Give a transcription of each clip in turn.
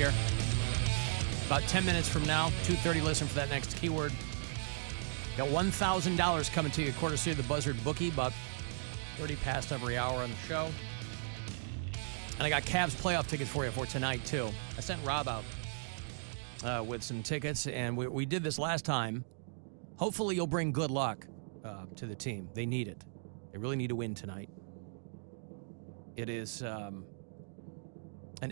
here. About 10 minutes from now, 2:30, listen for that next keyword. Got $1,000 coming to you, courtesy of the Buzzard Bookie, about 30 past every hour on the show. And I got Cavs playoff tickets for you for tonight, too. I sent Rob out with some tickets, and we did this last time. Hopefully you'll bring good luck to the team. They need it. They really need to win tonight. It is an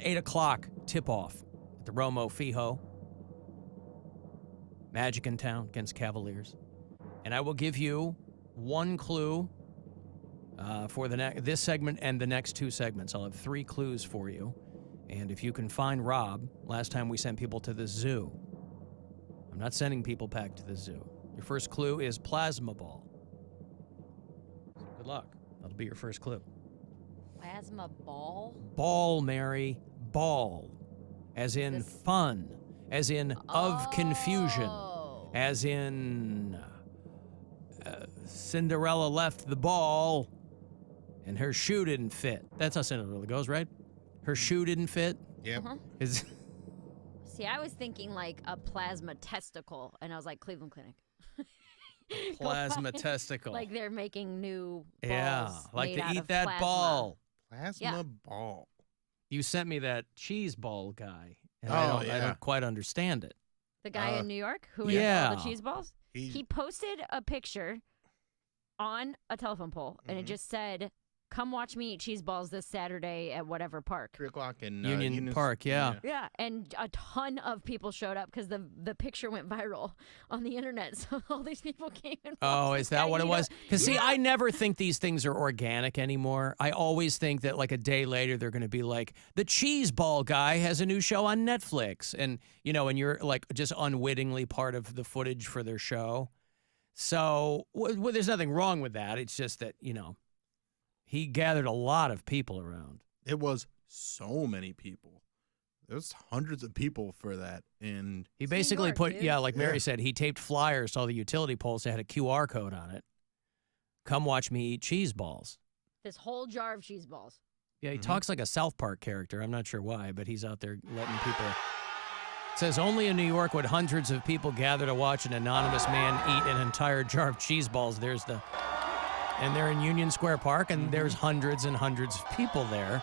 8 o'clock tip-off at the Romo Fijo. Magic in town against Cavaliers. And I will give you one clue for this segment and the next two segments. I'll have 3 clues for you. And if you can find Rob, last time we sent people to the zoo. I'm not sending people back to the zoo. Your first clue is plasma ball. So good luck. That'll be your first clue. Plasma ball? Ball, Mary. Ball. As in fun. As in of confusion. As in Cinderella left the ball and her shoe didn't fit. That's how Cinderella goes, right? Her shoe didn't fit? Yep. See, I was thinking like a plasma testicle, and I was like, Cleveland Clinic. Plasma testicle. Like they're making new balls. Yeah, like made to out eat of that plasma. ball. Plasma ball. You sent me that cheese ball guy, and Oh, I yeah. don't quite understand it. The guy in New York who ate all the cheese balls? He posted a picture on a telephone pole, and it just said, come watch me eat cheese balls this Saturday at whatever park. 3 o'clock in Union Park, yeah. Yeah, and a ton of people showed up because the picture went viral on the internet. So all these people came and Oh, watched is this that guy what it eat was? Because, see, I never think these things are organic anymore. I always think that, like, a day later, they're going to be like, the cheese ball guy has a new show on Netflix. And, you know, and you're, like, just unwittingly part of the footage for their show. So, well, there's nothing wrong with that. It's just that, you know, he gathered a lot of people around. It was so many people. There's hundreds of people for that. And he basically like Mary said, he taped flyers to all the utility poles that had a QR code on it. Come watch me eat cheese balls. This whole jar of cheese balls. Yeah, he talks like a South Park character. I'm not sure why, but he's out there letting people. It says only in New York would hundreds of people gather to watch an anonymous man eat an entire jar of cheese balls. And they're in Union Square Park, and there's hundreds and hundreds of people there.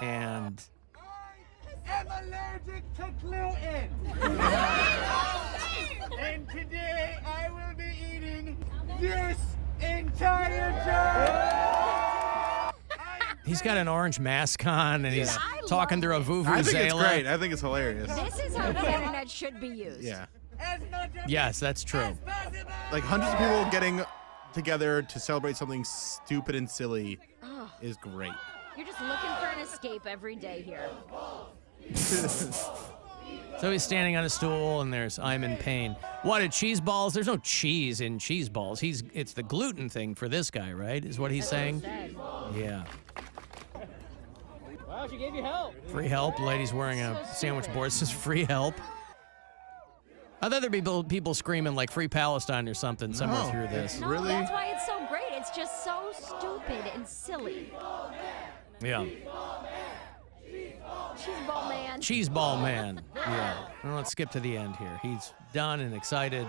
And I'm allergic to gluten. And today I will be eating this entire jar. he's got an orange mask on, and he's talking through a vuvuzela. I think it's great. I think it's hilarious. This is how the internet should be used. Yeah. Yes, that's true. Like hundreds of people getting together to celebrate something stupid and silly is great. You're just looking for an escape every day here. So he's standing on a stool, and there's I'm in pain. What, cheese balls? There's no cheese in cheese balls. It's the gluten thing for this guy, right? Is what he's saying? Yeah. Wow, she gave you help. Free help. Lady's wearing a sandwich board. It says free help. I thought there'd be people screaming like Free Palestine or something somewhere through this. No, that's why it's so great. It's just so stupid and silly. Yeah. Cheese ball man. Cheese ball man. Yeah. Well, let's skip to the end here. He's done and excited.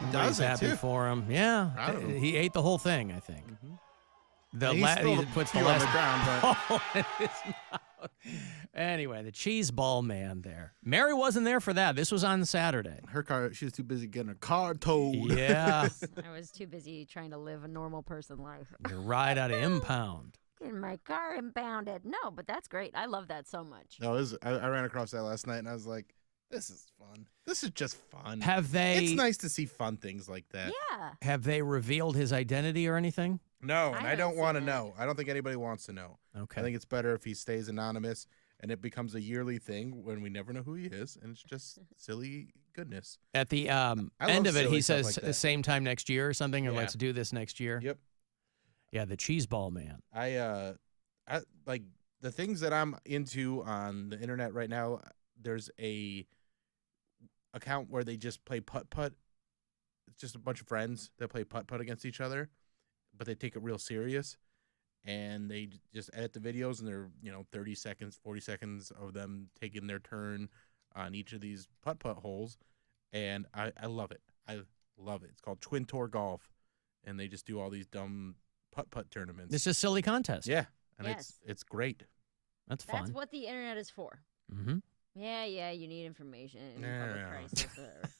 And everybody's happy for him. Yeah. He ate the whole thing, I think. He puts the last ball in his mouth. Anyway, the cheese ball man there. Mary wasn't there for that. This was on Saturday. Her car, she was too busy getting her car towed. Yeah. I was too busy trying to live a normal person life. The ride out of impound. Getting my car impounded. No, but that's great. I love that so much. No, I ran across that last night, and I was like, this is fun. This is just fun. Have they? It's nice to see fun things like that. Yeah. Have they revealed his identity or anything? No, and I don't want to know. I don't think anybody wants to know. Okay. I think it's better if he stays anonymous, and it becomes a yearly thing when we never know who he is, and it's just silly goodness. At the end of it, he says the same time next year or something, or let's do this next year. Yep. Yeah, the cheese ball man. I like the things that I'm into on the internet right now. There's a account where they just play putt-putt. It's just a bunch of friends that play putt-putt against each other, but they take it real serious. and they just edit the videos, and they're 30 seconds, 40 seconds of them taking their turn on each of these putt-putt holes, and I love it. I love it. It's called Twin Tour Golf, and they just do all these dumb putt-putt tournaments. It's just silly contest. Yeah, and Yes. it's great. That's fun. That's what the internet is for. Mm-hmm. Yeah, you need information. Yeah. Public crisis, whatever.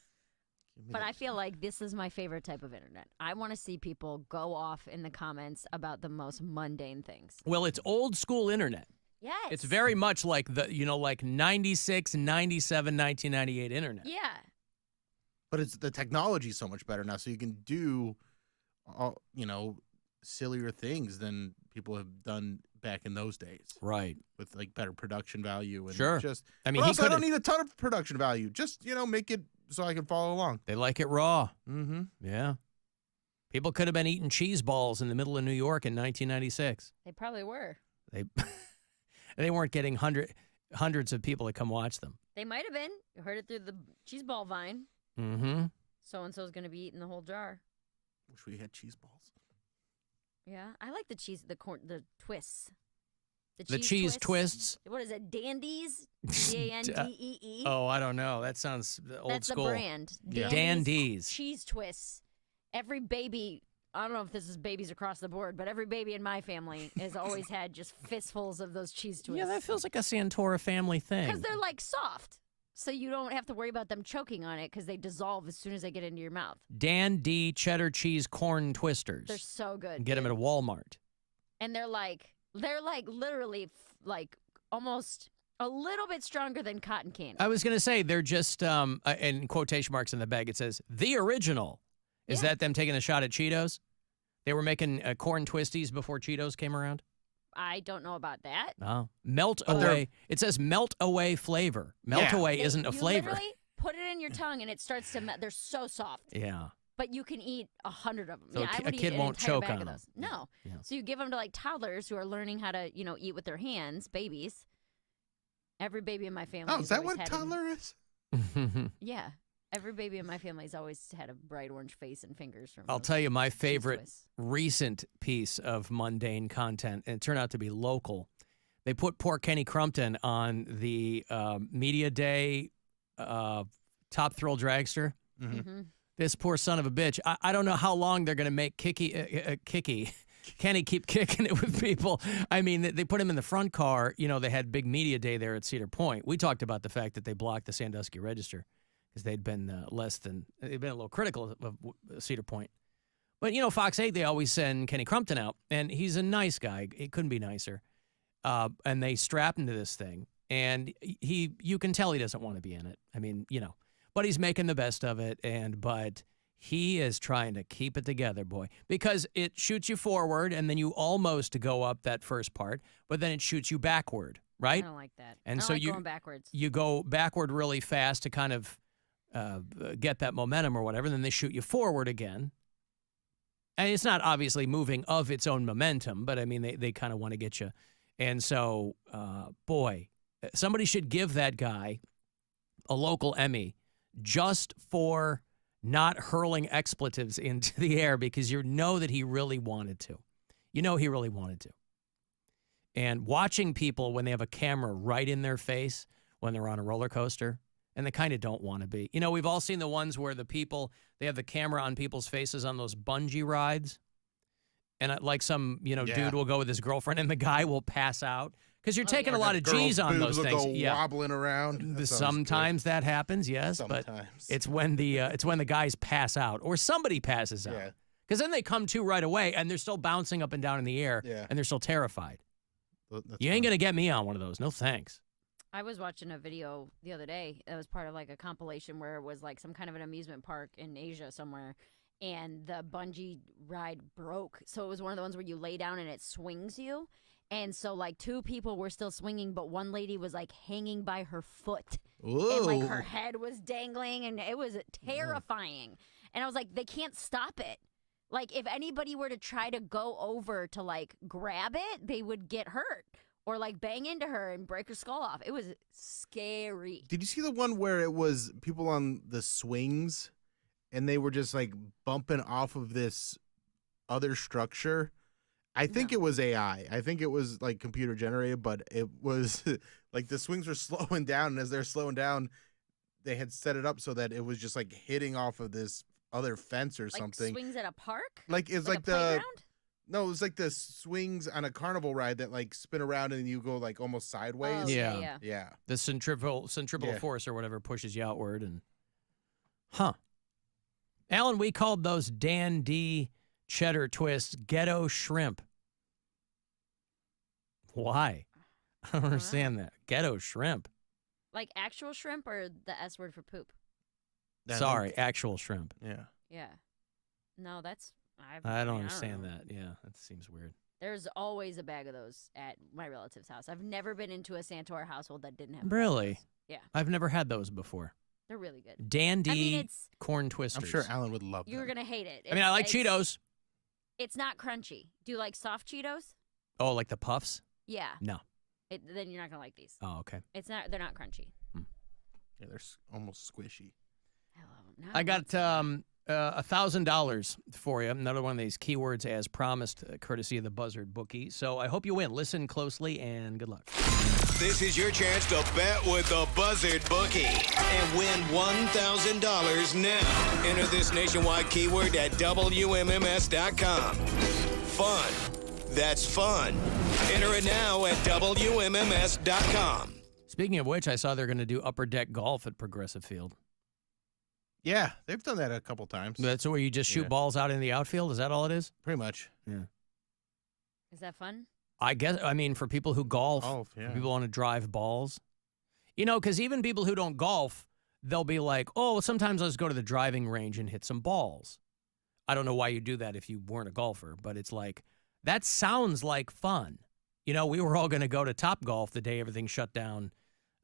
But I feel like this is my favorite type of internet. I want to see people go off in the comments about the most mundane things. Well, it's old school internet. Yes. It's very much like like 96, 97, 1998 internet. Yeah. But it's the technology's so much better now, so you can do, sillier things than people have done back in those days. Right. With like better production value and Sure. just. I mean, but he also, I don't could've- need a ton of production value. Just make it so I can follow along. They like it raw. Mm-hmm. Yeah. People could have been eating cheese balls in the middle of New York in 1996. They probably were. They weren't getting hundreds of people to come watch them. They might have been. You heard it through the cheese ball vine. Mm-hmm. So-and-so's going to be eating the whole jar. Wish we had cheese balls. Yeah. I like the cheese, the twists. The cheese twists. What is it? Dandies? D-A-N-D-E-E? Oh, I don't know. That sounds old That's school. the brand. Yeah. Dandies. Cheese twists. Every baby, I don't know if this is babies across the board, but every baby in my family has always had just fistfuls of those cheese twists. Yeah, that feels like a Santora family thing. Because they're like soft. So you don't have to worry about them choking on it because they dissolve as soon as they get into your mouth. Dan D cheddar cheese corn twisters. They're so good. Get them at a Walmart. And they're like literally like almost a little bit stronger than cotton candy. I was going to say, they're just, in quotation marks in the bag, it says, the original. Is that them taking a shot at Cheetos? They were making corn twisties before Cheetos came around? I don't know about that. Oh. Melt away. It says melt away flavor. Melt away isn't a You flavor. literally put it in your tongue and it starts to melt. They're so soft. Yeah. But you can eat 100 of them. So I a would kid eat won't an entire choke bag on of them. those. No. Yeah. So you give them to like toddlers who are learning how to, eat with their hands, babies. Every baby in my family. Oh, is that what toddler is? Yeah. Every baby in my family has always had a bright orange face and fingers. From I'll those tell you my cheese favorite twists. recent piece of mundane content, and it turned out to be local. They put poor Kenny Crumpton on the Media Day Top Thrill Dragster. Mm-hmm. Mm-hmm. This poor son of a bitch. I don't know how long they're going to make Kenny keep kicking it with people. I mean, they put him in the front car. They had big Media Day there at Cedar Point. We talked about the fact that they blocked the Sandusky Register because they'd been they'd been a little critical of Cedar Point. But, Fox 8, they always send Kenny Crumpton out, and he's a nice guy. He couldn't be nicer. And they strap him to this thing, and you can tell he doesn't want to be in it. I mean, but he's making the best of it, but he is trying to keep it together, boy, because it shoots you forward, and then you almost go up that first part, but then it shoots you backward, right? I don't like that. And I don't so like going backwards. you go backward really fast to kind of get that momentum or whatever, and then they shoot you forward again. And it's not obviously moving of its own momentum, but I mean, they kind of want to get you. And so, boy, somebody should give that guy a local Emmy just for not hurling expletives into the air, because that he really wanted to. He really wanted to. And watching people when they have a camera right in their face when they're on a roller coaster, and they kind of don't want to be. We've all seen the ones where they have the camera on people's faces on those bungee rides. And like some, dude will go with his girlfriend and the guy will pass out because you're taking a lot of G's on those things. Yeah, wobbling around. Sometimes that happens, yes, Sometimes. but it's when the guys pass out or somebody passes out. Yeah. Because then they come to right away and they're still bouncing up and down in the air and they're still terrified. You ain't gonna get me on one of those. No thanks. I was watching a video the other day that was part of like a compilation where it was like some kind of an amusement park in Asia somewhere, and the bungee ride broke. So it was one of the ones where you lay down and it swings you. And so like two people were still swinging, but one lady was like hanging by her foot. Ooh. And like her head was dangling, and it was terrifying. And I was like, they can't stop it. Like if anybody were to try to go over to like grab it, they would get hurt. Or like bang into her and break her skull off. It was scary. Did you see the one where it was people on the swings and they were just like bumping off of this other structure I think No. it was AI. I think it was like computer generated, but it was like the swings were slowing down, and as they're slowing down, they had set it up so that it was just like hitting off of this other fence or Like something. swings at a park? Like it's Like like a the playground? no, it's like the swings on a carnival ride that like spin around and you go like almost sideways. Oh, Yeah. yeah. Yeah. The centrifugal Yeah. force or whatever pushes you outward. And Alan, we called those Dan D cheddar twists ghetto shrimp. Why? I don't understand that. Ghetto shrimp. Like actual shrimp or the S word for poop? I Sorry, think- actual shrimp. Yeah. Yeah. No, that's. I don't mean, understand know. that. Yeah, that seems weird. There's always a bag of those at my relative's house. I've never been into a Santora household that didn't have a bag of Really? those. Yeah, I've never had those before. they're really good. Dan D I mean, it's corn twisters. I'm sure Alan would love you're them. gonna hate it. I mean, I like It's- Cheetos. It's not crunchy. Do you like soft Cheetos? Oh, like the puffs? Yeah. No. Then you're not gonna like these. Oh, okay. It's not. They're not crunchy. Yeah, they're almost squishy. I love them. I got $1,000 for you. Another one of these keywords as promised, courtesy of the Buzzard bookie. So I hope you win. Listen closely and good luck. This is your chance to bet with the Buzzard bookie and win $1,000 now. Enter this nationwide keyword at WMMS.com. Fun. That's fun. Enter it now at WMMS.com. Speaking of which, I saw they're going to do upper deck golf at Progressive Field. Yeah, they've done that a couple times. That's where you just shoot Yeah. balls out in the outfield? Is that all it is? Pretty much. Is that fun? I guess, I mean, for people who golf, Yeah. for people who want to drive balls. You know, because even people who don't golf, they'll be like, oh, sometimes I'll just go to the driving range and hit some balls. I don't know why you do that if you weren't a golfer, but it's like, that sounds like fun. You know, we were all going to go to Top Golf the day everything shut down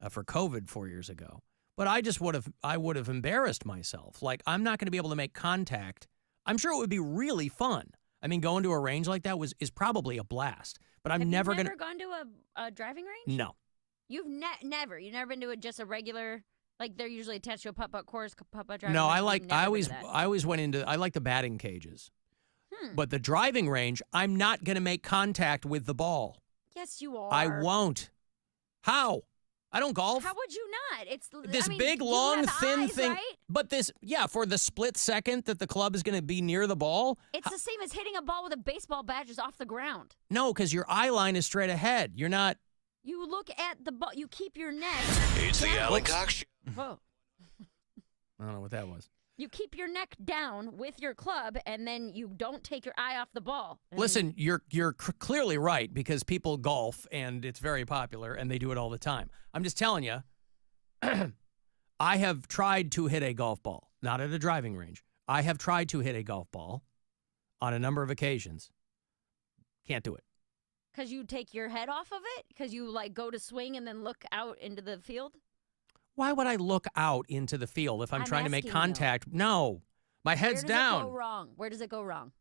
for COVID 4 years ago. But I would have embarrassed myself. Like, I'm not going to be able to make contact. I'm sure it would be really fun. I mean, going to a range like that is probably a blast. But I'm Have never you going to. never gone to a driving range? No. You've never. You've never been to just a regular. Like they're usually attached to a putt-putt course, putt-putt driving. No, range. You've never been to that. I always went into, I like the batting cages. Hmm. But the driving range, I'm not going to make contact with the ball. Yes, you are. I won't. How? I don't golf. How would you not? It's This I mean, big, you long, have thin eyes, thing. Right? But this, yeah, for the split second that the club is going to be near the ball. It's the same as hitting a ball with a baseball bat just off the ground. No, because your eye line is straight ahead. You're not. You look at the ball. You keep your neck. It's the down. Alan Cox Show. Whoa. I don't know what that was. You keep your neck down with your club, and then you don't take your eye off the ball. And Listen, you're clearly right because people golf and it's very popular and they do it all the time. I'm just telling you, I have tried to hit a golf ball, not at a driving range. I have tried to hit a golf ball on a number of occasions. Can't do it. Because you take your head off of it? Because you like go to swing and then look out into the field? Why would I look out into the field if I'm I'm trying to make asking you. contact? No, my head's Where does down. it go wrong? Where does it go wrong?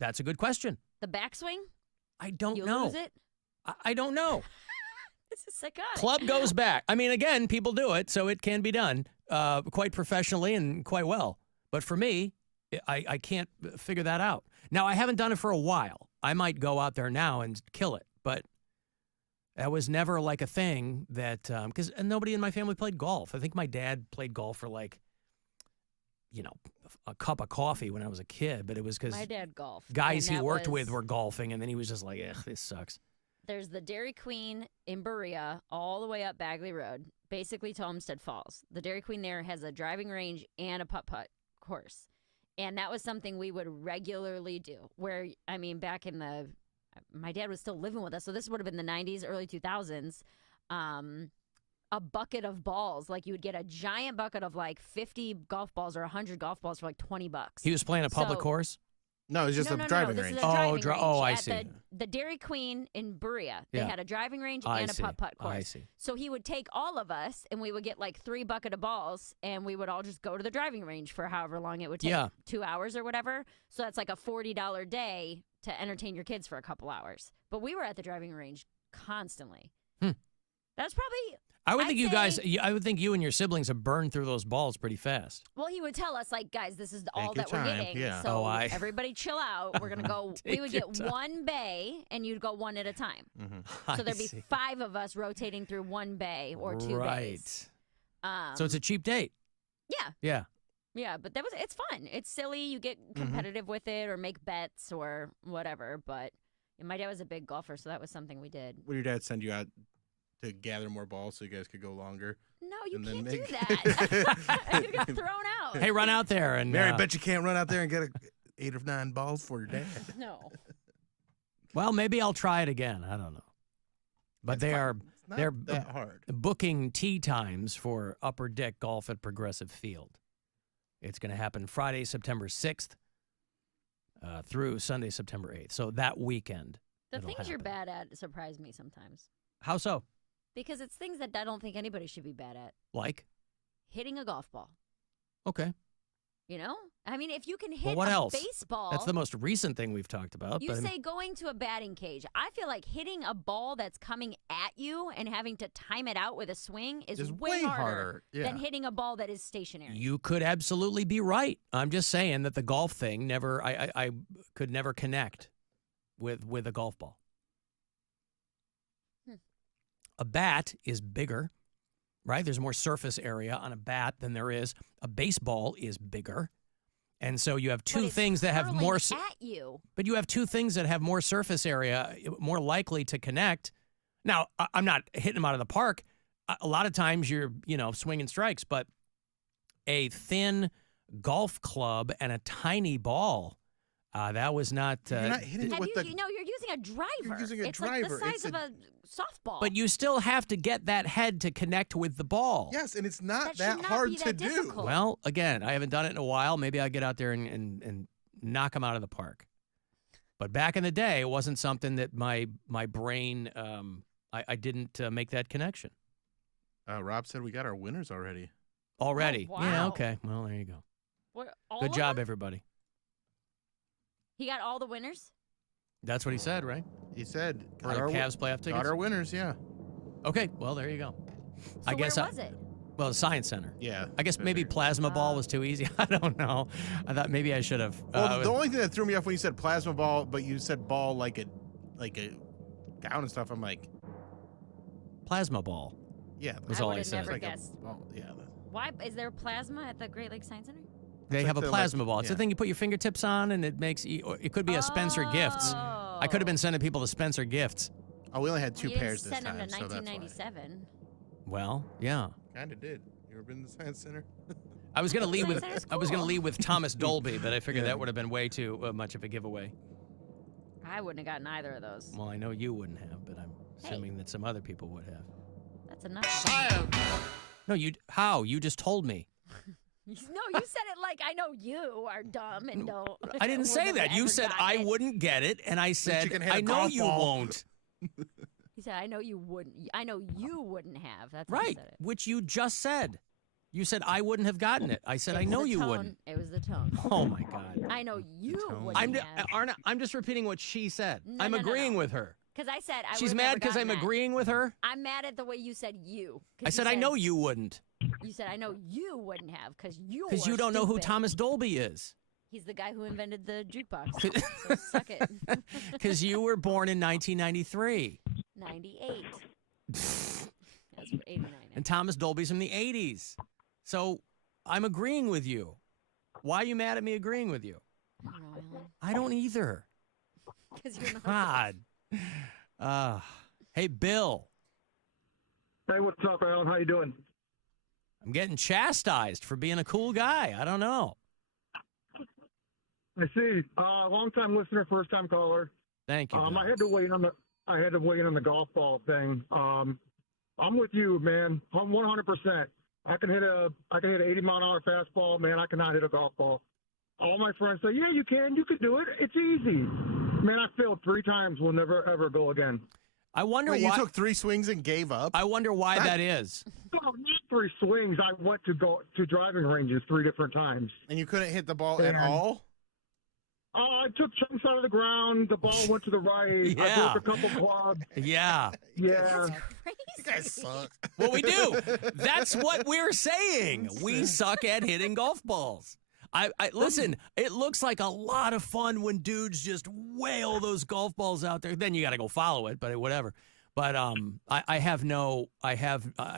That's a good question. The backswing? I don't You know. lose it? I don't know. This is psychotic. Club goes back. I mean, again, people do it, so it can be done quite professionally and quite well. But for me, I can't figure that out. Now, I haven't done it for a while. I might go out there now and kill it, but that was never like a thing that, because nobody in my family played golf. I think my dad played golf for like, you know, a cup of coffee when I was a kid, but it was because My dad golfed. guys and he that worked was- with were golfing, and then he was just like, ugh, this sucks. There's the Dairy Queen in Berea all the way up Bagley Road, basically to Olmsted Falls. The Dairy Queen there has a driving range and a putt-putt course. And that was something we would regularly do where, I mean, back in my dad was still living with us. So this would have been the 90s, early 2000s. A bucket of balls, like you would get a giant bucket of like 50 golf balls or 100 golf balls for like $20. He was playing a public So- course? No, it's just no, a no, driving no, range. This is a driving range. I At see. The Dairy Queen in Berea, they Yeah. had a driving range I and a see. putt-putt course. I see. So he would take all of us, and we would get like 3 bucket of balls, and we would all just go to the driving range for however long it would take, Yeah. 2 hours or whatever. So that's like a $40 day to entertain your kids for a couple hours. But we were at the driving range constantly. Hmm. That's probably I would I'd think you say- guys. I would think you and your siblings have burned through those balls pretty fast. Well, he would tell us, like, guys, this is all your that we're time, getting. yeah. So Oh, everybody chill out. We're going to go. We Take would your get time. one bay, and you'd go one at a time. Mm-hmm. So there'd be 5 of us rotating through one bay or 2 right. bays. So it's a cheap date. Yeah. Yeah. Yeah, but it's fun. It's silly. You get competitive with it or make bets or whatever. But my dad was a big golfer, so that was something we did. Would your dad send you out to gather more balls so you guys could go longer? No, you And then can't make- do that. You get thrown out. Hey, run out there and. Mary, I bet you can't run out there and get 8 or 9 balls for your dad. No. Well, maybe I'll try it again. I don't know. But It's they're not they're that hard. booking tee times for Upper Deck Golf at Progressive Field. It's going to happen Friday, September 6th through Sunday, September 8th. So that weekend. The it'll things you're happen. bad at surprise me sometimes. How so? Because it's things that I don't think anybody should be bad at. Like? Hitting a golf ball. Okay. You know? I mean, if you can Well, hit what a else? baseball. That's the most recent thing we've talked about. You but I mean- say going to a batting cage. I feel like hitting a ball that's coming at you and having to time it out with a swing is It's way way harder harder, yeah. than hitting a ball that is stationary. You could absolutely be right. I'm just saying that the golf thing never. I could never connect with a golf ball. A bat is bigger, right? There's more surface area on a bat than there is. A baseball is bigger, and so you have But two it's things that have more. hurling at you. But you have two things that have more surface area, more likely to connect. Now, I'm not hitting them out of the park. A lot of times you're, swinging strikes, but a thin golf club and a tiny ball, that was not. You're not hitting it Have with you, the. you're using a driver. You're using a it's like the driver. size It's of a softball. But you still have to get that head to connect with the ball. Yes, and it's not That should that not hard be to that do. difficult. Well, again, I haven't done it in a while. Maybe I'll get out there and knock them out of the park. But back in the day, it wasn't something that my brain, I didn't make that connection. Rob said we got our winners already. Already. Oh, Yeah, wow. okay. Well, there you go. All Good of job, them? everybody. He got all the winners? That's what he said, right? He said For the Cavs playoff tickets? got our winners, yeah. Okay, well, there you go. So I guess where was it? Well, the Science Center. Yeah. I guess maybe plasma ball was too easy. I don't know. I thought maybe I should have. Well, the only thing that threw me off when you said plasma ball, but you said ball like a gown and stuff, I'm like, plasma ball. yeah. Was I all would I have said. never like a guessed. ball, yeah. Why is there plasma at the Great Lakes Science Center? They It's have like a the, plasma ball. It's the yeah. thing you put your fingertips on, and it makes. Or it could be a Spencer Gifts. I could have been sending people to Spencer Gifts. Oh, we only had two you pairs didn't this send time, them to so that's why. 1997. Well, yeah. Kind of did. You ever been to the Science Center? I was gonna lead with. Science Center's I was gonna cool. lead with Thomas Dolby, but I figured Yeah. that would have been way too much of a giveaway. I wouldn't have gotten either of those. Well, I know you wouldn't have, but I'm Hey. assuming that some other people would have. That's enough. No, you. How? You just told me. No, you said it like I know you are dumb and don't. I didn't say wouldn't that. have You ever said gotten I it. wouldn't get it, and I said can hit a I know golf you ball. won't. He said I know you wouldn't. I know you wouldn't have. That's how he Right, said it. which you just said. You said I wouldn't have gotten it. I said It I was know the you tone. wouldn't. It was the tone. Oh my God. I know you tone. wouldn't have. I'm just repeating what she said. No, I'm no, no, agreeing no. with her. Because I said I She's would've mad never because I'm gotten that. agreeing with her. I'm mad at the way you said you. 'Cause I said I know you wouldn't You said I know you wouldn't have because you. because you don't know who Thomas Dolby is. He's the guy who invented the jukebox. So suck it. Because you were born in 1993, 98. That's for 89. and Thomas Dolby's from the 80s. So I'm agreeing with you. Why are you mad at me agreeing with you? I don't know, Alan. I don't either. Because you're not. God. Hey, Bill. Hey, what's up, Alan? How you doing? I'm getting chastised for being a cool guy. I don't know. I see. Long-time listener, first-time caller. Thank you. Bill. I had to weigh in on the golf ball thing. I'm with you, man. I'm 100%. I can hit a 80-mile-an-hour fastball, man. I cannot hit a golf ball. All my friends say, yeah, you can. You can do it. It's easy. Man, I failed 3 times. We'll never, ever go again. I wonder Wait, why. you took 3 swings and gave up? I wonder why that is. No, not 3 swings. I went to driving ranges 3 different times. And you couldn't hit the ball at And- all? I took chunks out of the ground. The ball went to the right. Yeah. I broke a couple clubs. Yeah. Yeah. You guys suck. Well, we do. That's what we're saying. We suck at hitting golf balls. I listen, it looks like a lot of fun when dudes just wail those golf balls out there. Then you got to go follow it, but whatever. But I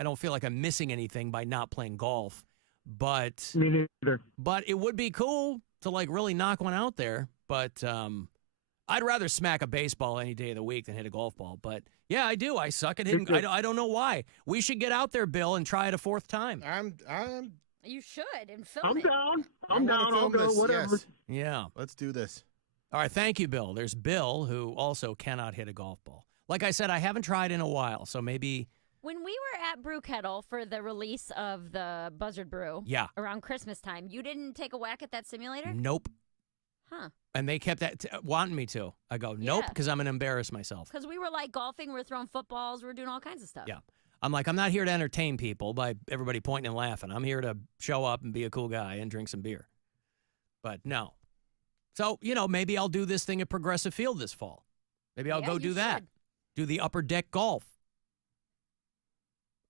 don't feel like I'm missing anything by not playing golf. But Me neither. But it would be cool to like really knock one out there. But I'd rather smack a baseball any day of the week than hit a golf ball. But yeah, I do. I suck at hitting. I don't know why. We should get out there, Bill, and try it a fourth time. You should and film I'm it. down. I'm down. I'll go. Whatever. Yes. Yeah. Let's do this. All right. Thank you, Bill. There's Bill, who also cannot hit a golf ball. Like I said, I haven't tried in a while, so maybe. When we were at Brew Kettle for the release of the Buzzard Brew Yeah. around Christmas time, you didn't take a whack at that simulator? Nope. Huh. And they kept wanting me to. I go, nope, Yeah. because I'm going to embarrass myself. Because we were like golfing, we were throwing footballs, we were doing all kinds of stuff. Yeah. I'm like, I'm not here to entertain people by everybody pointing and laughing. I'm here to show up and be a cool guy and drink some beer. But no. So, maybe I'll do this thing at Progressive Field this fall. Maybe I'll go do that. Should. Do the Upper Deck Golf.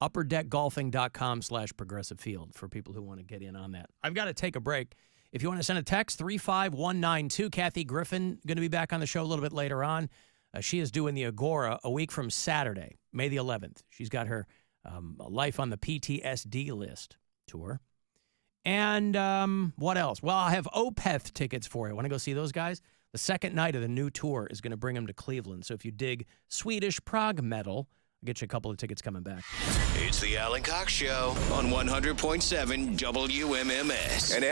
upperdeckgolfing.com/Progressive Field for people who want to get in on that. I've got to take a break. If you want to send a text, 35192. Kathy Griffin going to be back on the show a little bit later on. She is doing the Agora a week from Saturday, May the 11th. She's got her Life on the PTSD List tour. And what else? Well, I have Opeth tickets for you. Want to go see those guys? The second night of the new tour is going to bring them to Cleveland. So if you dig Swedish prog metal, I'll get you a couple of tickets coming back. It's the Alan Cox Show on 100.7 WMMS. And